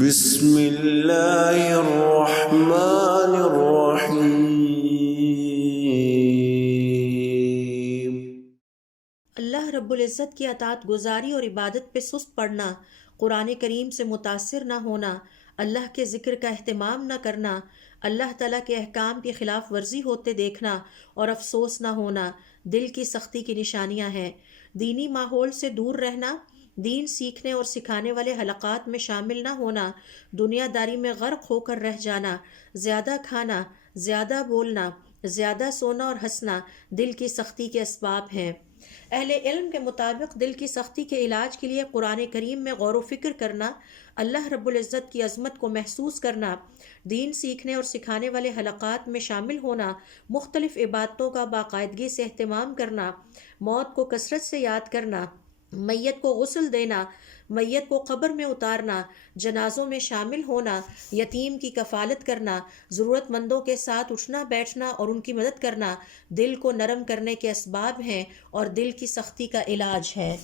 بسم اللہ الرحمن الرحیم۔ اللہ رب العزت کی اطاعت گزاری اور عبادت پہ سست پڑنا، قرآن کریم سے متاثر نہ ہونا، اللہ کے ذکر کا اہتمام نہ کرنا، اللہ تعالیٰ کے احکام کی خلاف ورزی ہوتے دیکھنا اور افسوس نہ ہونا دل کی سختی کی نشانیاں ہیں۔ دینی ماحول سے دور رہنا، دین سیکھنے اور سکھانے والے حلقات میں شامل نہ ہونا، دنیا داری میں غرق ہو کر رہ جانا، زیادہ کھانا، زیادہ بولنا، زیادہ سونا اور ہنسنا دل کی سختی کے اسباب ہیں۔ اہل علم کے مطابق دل کی سختی کے علاج کے لیے قرآن کریم میں غور و فکر کرنا، اللہ رب العزت کی عظمت کو محسوس کرنا، دین سیکھنے اور سکھانے والے حلقات میں شامل ہونا، مختلف عبادتوں کا باقاعدگی سے اہتمام کرنا، موت کو کثرت سے یاد کرنا، میت کو غسل دینا، میت کو قبر میں اتارنا، جنازوں میں شامل ہونا، یتیم کی کفالت کرنا، ضرورت مندوں کے ساتھ اٹھنا بیٹھنا اور ان کی مدد کرنا دل کو نرم کرنے کے اسباب ہیں اور دل کی سختی کا علاج ہے۔